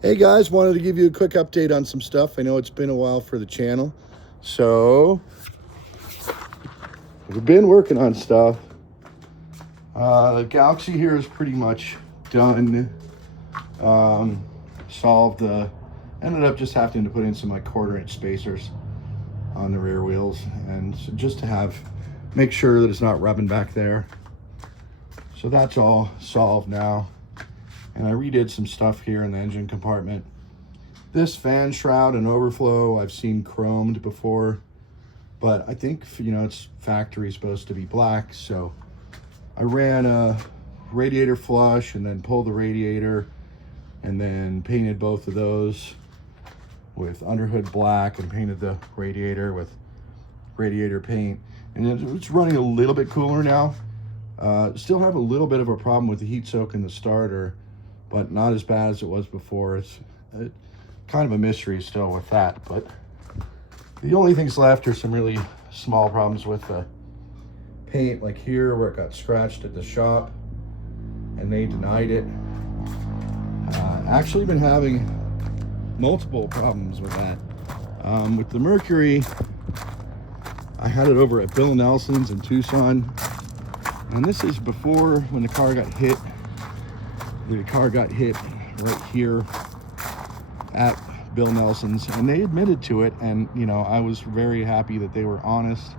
Hey guys, wanted to give you a quick update on some stuff. I know it's been a while for the channel, so we've been working on stuff. The Galaxie here is pretty much done. Solved ended up just having to put in some like 1/4-inch spacers on the rear wheels, and so just to make sure that it's not rubbing back there. So that's all solved now. And I redid some stuff here in the engine compartment. This fan shroud and overflow I've seen chromed before, but I think, you know, it's factory supposed to be black. So I ran a radiator flush and then pulled the radiator and then painted both of those with underhood black and painted the radiator with radiator paint. And it's running a little bit cooler now. Still have a little bit of a problem with the heat soak in the starter, but not as bad as it was before. It's kind of a mystery still with that, but the only things left are some really small problems with the paint, like here where it got scratched at the shop and they denied it. Actually been having multiple problems with that. With the Mercury, I had it over at Bill Nelson's in Tucson, and this is before when the car got hit. The car got hit right here at Bill Nelson's, and they admitted to it, and you know, I was very happy that they were honest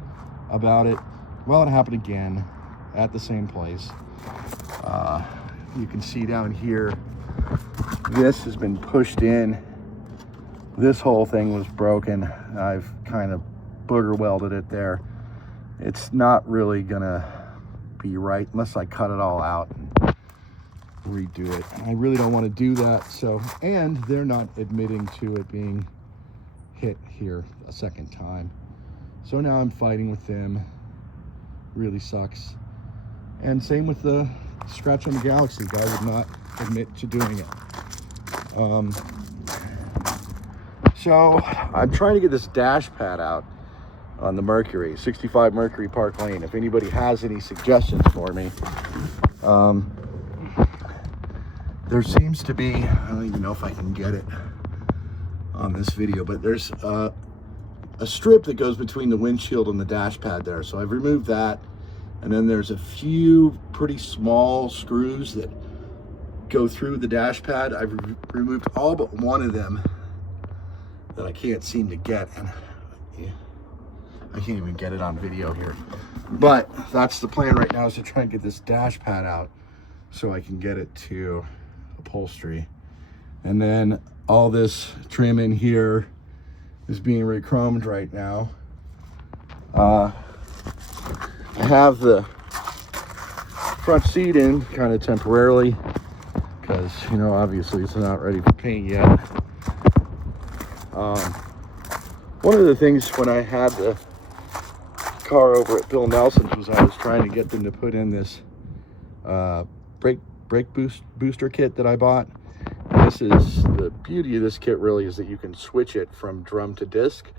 about it. Well, it happened again at the same place. You can see down here, this has been pushed in. This whole thing was broken. I've kind of booger welded it there. It's not really gonna be right unless I cut it all out and redo it. I really don't want to do that. So, and they're not admitting to it being hit here a second time. So now I'm fighting with them. Really sucks. And same with the scratch on the Galaxie. Guy would not admit to doing it. So I'm trying to get this dash pad out on the Mercury, 65 Mercury Park Lane. If anybody has any suggestions for me. There seems to be, I don't even know if I can get it on this video, but there's a strip that goes between the windshield and the dash pad there. So I've removed that. And then there's a few pretty small screws that go through the dash pad. I've removed all but one of them that I can't seem to get. And yeah, I can't even get it on video here. But that's the plan right now, is to try and get this dash pad out so I can get it to upholstery. And then all this trim in here is being re-chromed right now. I have the front seat in kind of temporarily because, you know, obviously it's not ready for paint yet. One of the things when I had the car over at Bill Nelson's was I was trying to get them to put in this brake booster kit that I bought. And this is the beauty of this kit, really, is that you can switch it from drum to disc.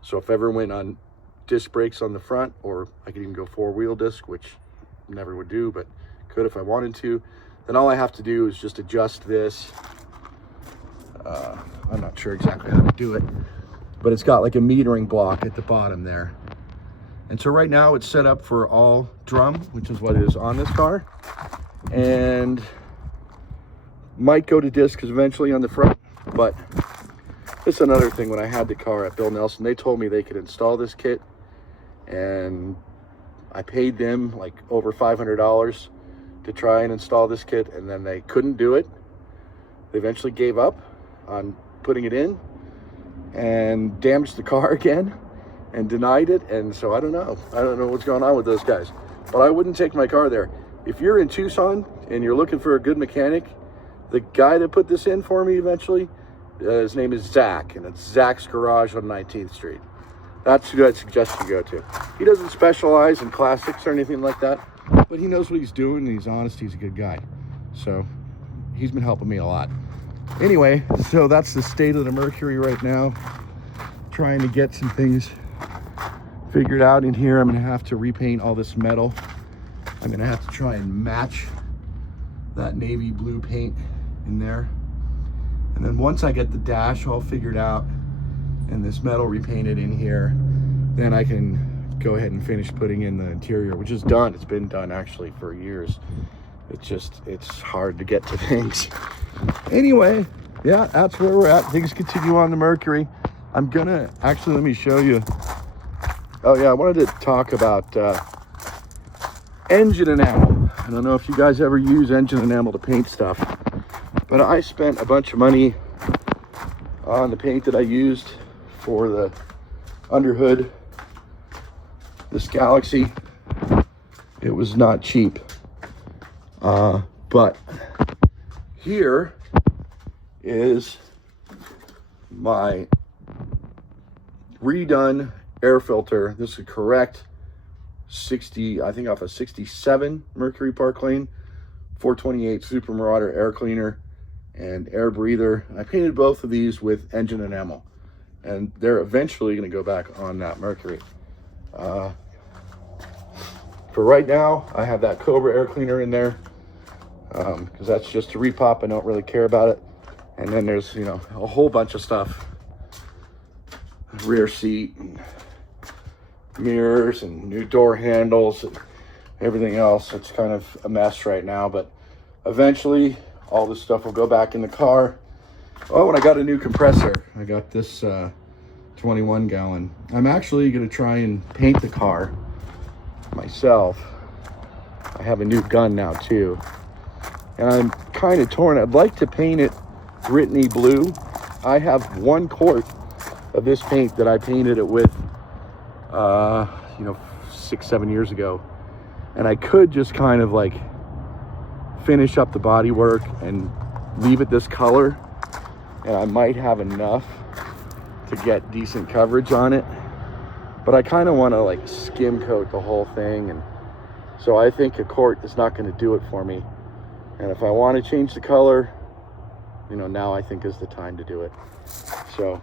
So if ever went on disc brakes on the front, or I could even go 4-wheel disc, which never would do, but could if I wanted to, then all I have to do is just adjust this. I'm not sure exactly how to do it, but it's got like a metering block at the bottom there. And so right now it's set up for all drum, which is what is on this car, and might go to disc eventually on the front. But it's another thing. When I had the car at Bill Nelson, they told me they could install this kit, and I paid them like over $500 to try and install this kit, and then they couldn't do it. They eventually gave up on putting it in and damaged the car again and denied it. And so I don't know what's going on with those guys, but I wouldn't take my car there. If you're in Tucson and you're looking for a good mechanic, the guy that put this in for me eventually, his name is Zach, and it's Zach's Garage on 19th Street. That's who I'd suggest you go to. He doesn't specialize in classics or anything like that, but he knows what he's doing, and he's honest. He's a good guy. So he's been helping me a lot. Anyway, so that's the state of the Mercury right now. Trying to get some things figured out in here. I'm gonna have to repaint all this metal. I'm gonna have to try and match that navy blue paint in there. And then once I get the dash all figured out and this metal repainted in here, then I can go ahead and finish putting in the interior, which is done. It's been done actually for years. It's hard to get to things. Anyway, yeah, that's where we're at. Things continue on the Mercury. I'm gonna, actually, let me show you. Oh yeah, I wanted to talk about engine enamel. I don't know if you guys ever use engine enamel to paint stuff, but I spent a bunch of money on the paint that I used for the underhood, this Galaxie. It was not cheap. But here is my redone air filter. This is a correct 60, I think off a 67 Mercury Park Lane, 428 Super Marauder air cleaner and air breather. I painted both of these with engine enamel, and they're eventually going to go back on that Mercury. For right now, I have that Cobra air cleaner in there because that's just a repop. I don't really care about it. And then there's, you know, a whole bunch of stuff, rear seat and mirrors and new door handles and everything else. It's kind of a mess right now, but eventually all this stuff will go back in the car. Oh, and I got a new compressor. I got this 21 gallon. I'm actually going to try and paint the car myself. I have a new gun now too, and I'm kind of torn. I'd like to paint it Brittany blue. I have 1 quart of this paint that I painted it with, you know, 6-7 years ago, and I could just kind of like finish up the body work and leave it this color, and I might have enough to get decent coverage on it. But I kind of want to like skim coat the whole thing, and so I think a quart is not going to do it for me. And if I want to change the color, you know, now I think is the time to do it. So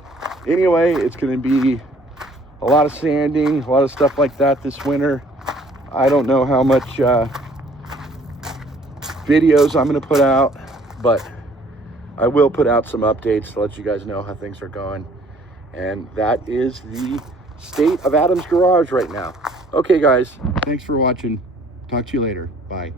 anyway, it's going to be a lot of sanding, a lot of stuff like that this winter. I don't know how much videos I'm going to put out, but I will put out some updates to let you guys know how things are going. And that is the state of Adam's garage right now. Okay guys, thanks for watching. Talk to you later. Bye.